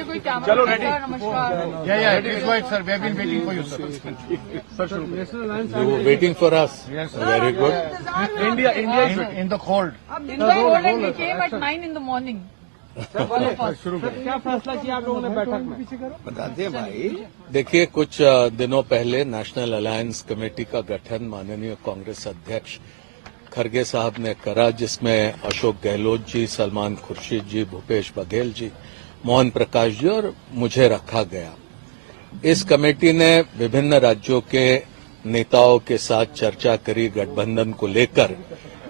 पीछे कोई कैमरा है? नमस्कार। Yeah, please go ahead, sir. We have been waiting for you, sir. You were waiting for us. Yes, sir. Very good. India is in the cold. अब दिन भर cold and we came at 9 in the morning. क्या फैसला किया आप लोगों ने बैठक में? बताते हैं भाई। देखिए, कुछ दिनों पहले नेशनल अलायंस कमेटी का गठन माननीय कांग्रेस अध्यक्ष खरगे साहब ने करा, जिसमें अशोक गहलोत जी, सलमान खुर्शीद जी, भूपेश बघेल जी, मोहन प्रकाश जी और मुझे रखा गया। इस कमेटी ने विभिन्न राज्यों के नेताओं के साथ चर्चा करी गठबंधन को लेकर,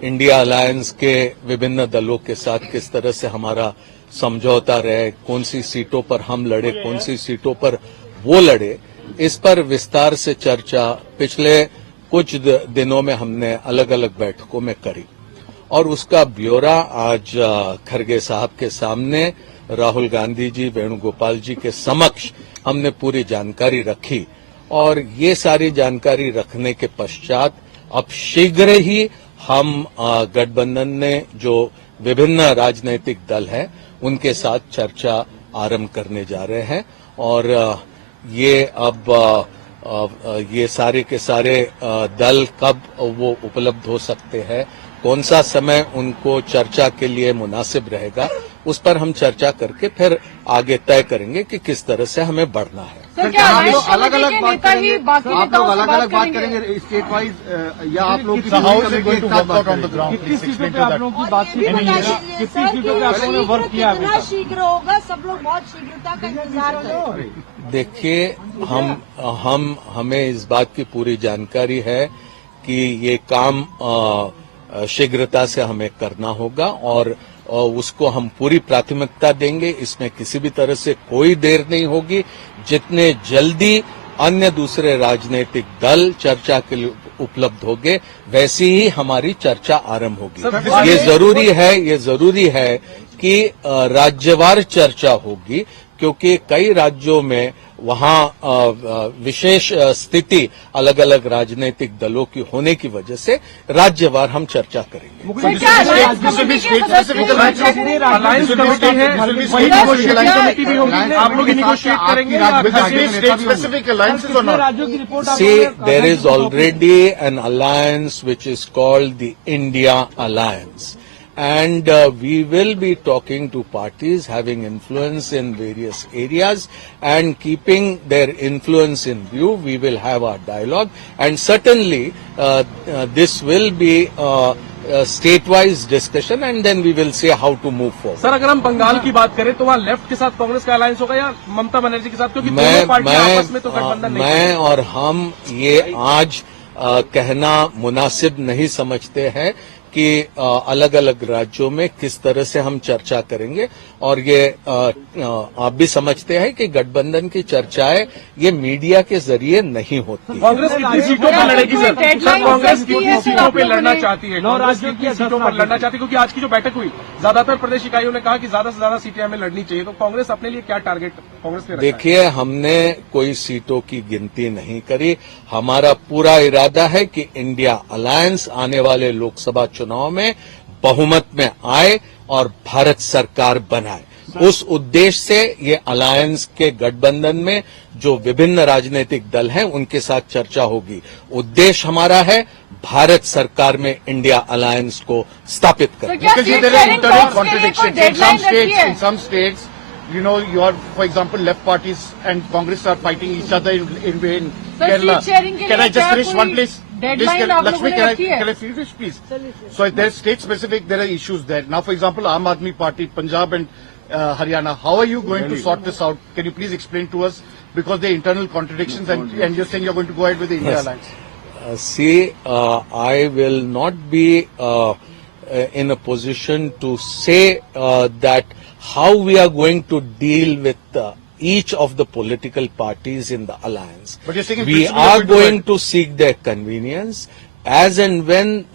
इंडिया अलायंस के विभिन्न दलों के साथ किस तरह से हमारा समझौता रहे, कौन सी सीटों पर हम लड़े, कौन सी सीटों पर वो लड़े, इस पर विस्तार से चर्चा पिछले कुछ दिनों में हमने अलग अलग बैठकों में करी और उसका ब्यौरा आज खरगे साहब के सामने राहुल गांधी जी, वेणुगोपाल जी के समक्ष हमने पूरी जानकारी रखी। और ये सारी जानकारी रखने के पश्चात अब शीघ्र ही हम गठबंधन ने जो विभिन्न राजनीतिक दल है उनके साथ चर्चा आरंभ करने जा रहे हैं और ये अब ये सारे के सारे दल कब वो उपलब्ध हो सकते हैं, कौन सा समय उनको चर्चा के लिए मुनासिब रहेगा, उस पर हम चर्चा करके फिर आगे तय करेंगे कि किस तरह से हमें बढ़ना है। सर, क्या आप लोग अलग अलग बात करेंगे? आप लोग अलग अलग बात करेंगे स्टेट वाइज या आप लोग So how is it going to work out on the ground? कितनी Please सीटों explain पे to आप that. लोगों की बातचीत ये भी हुई है? बताइए, कितनी सर, सीटों पे आप लोगों ने वर्क किया अभी कितना तक? शीघ्र होगा? सब लोग बहुत शीघ्रता का इंतजार हो रहे हैं। देखिए, हमें इस बात की पूरी जानकारी है कि ये काम शीघ्रता से हमें करना होगा और उसको हम पूरी प्राथमिकता देंगे। इसमें किसी भी तरह से कोई देर नहीं होगी। जितने जल्दी अन्य दूसरे राजनीतिक दल चर्चा के लिए उपलब्ध होंगे, वैसी ही हमारी चर्चा आरंभ होगी। ये जरूरी है कि राज्यवार चर्चा होगी, क्योंकि कई राज्यों में वहां विशेष स्थिति अलग अलग राजनीतिक दलों की होने की वजह से राज्यवार हम चर्चा करेंगे। अलायंस कमेटी है, वही नेगोशिएशन कमेटी भी होगी, आप लोग निगोशिएट करेंगे या State-specific alliances or not? राज्यों की report? See, there is already an alliance which is called the India Alliance. And we will be talking to parties having influence in various areas, and keeping their influence in view, we will have our dialogue, and certainly this will be a state-wise discussion, and then we will see how to move forward. Sir, अगर हम बंगाल की बात करें तो वहाँ left के साथ कांग्रेस का अलायंस होगा या ममता बनर्जी के साथ, क्योंकि दोनों पार्टियां आपस में तो गठबंधन नहीं मैं और हम ये आज कहना मुनासिब नहीं समझते हैं कि अलग अलग राज्यों में किस तरह से हम चर्चा करेंगे, और ये आप भी समझते हैं कि गठबंधन की चर्चाएं ये मीडिया के जरिए नहीं होती। कांग्रेस कितनी सीटों पर लड़ेगी सर? कांग्रेस कितनी सीटों पर लड़ना चाहती है? 9 राज्यों की सीटों पर लड़ना चाहती है, क्योंकि आज की जो बैठक हुई ज्यादातर प्रदेश इकाइयों ने कहा कि ज्यादा से ज्यादा सीटें हमें लड़नी चाहिए, तो कांग्रेस अपने लिए क्या टारगेट कांग्रेस ने रखा है? देखिए, हमने कोई सीटों की गिनती नहीं करी। हमारा पूरा इरादा है कि इंडिया अलायंस आने वाले लोकसभा चुनाव में बहुमत में आए और भारत सरकार बनाए। उस उद्देश्य से ये अलायंस के गठबंधन में जो विभिन्न राजनीतिक दल हैं उनके साथ चर्चा होगी। उद्देश्य हमारा है भारत सरकार में इंडिया अलायंस को स्थापित करना। Because there are internal contradictions in some states. You know, you are, for example, left parties and Congress are fighting each other in Kerala. Can I just finish one place? Please, Lakshmi, can I finish, please? So there are state-specific, there are issues there. Now, for example, Aam Aadmi Party, Punjab and Haryana, how are you going to sort this out? Can you please explain to us? Because there are internal contradictions and you're saying you're going to go ahead with the India Alliance. I will not be in a position to say that how we are going to deal with each of the political parties in the alliance. But you're saying we are going to seek their convenience. As and when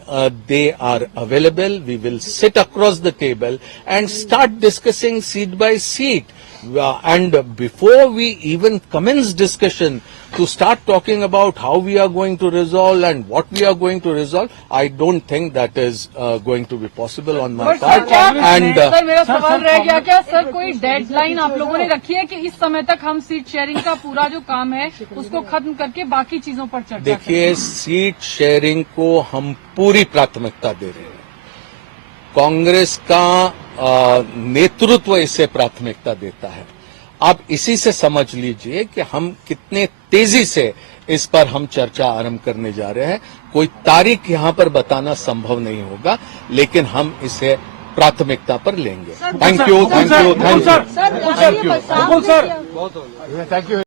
they are available, we will sit across the table and start discussing seat by seat. And before we even commence discussion to start talking about how we are going to resolve and what we are going to resolve, I don't think that is going to be possible on my But sir, part. And sir मेरा सवाल रह गया क्या sir, कोई deadline आप लोगों ने रखी है कि इस समय तक हम सीट शेयरिंग का पूरा जो काम है उसको खत्म करके बाकी चीजों पर चर्चा करें? देखिए, सीट शेयरिंग को हम पूरी प्राथमिकता दे रहे हैं। कांग्रेस का नेतृत्व इसे प्राथमिकता देता है। आप इसी से समझ लीजिए कि हम कितने तेजी से इस पर हम चर्चा आरंभ करने जा रहे हैं। कोई तारीख यहां पर बताना संभव नहीं होगा, लेकिन हम इसे प्राथमिकता पर लेंगे। Thank you, thank you, thank you. Sir, राष्ट्रीय प्रस्ताव में- Thank you.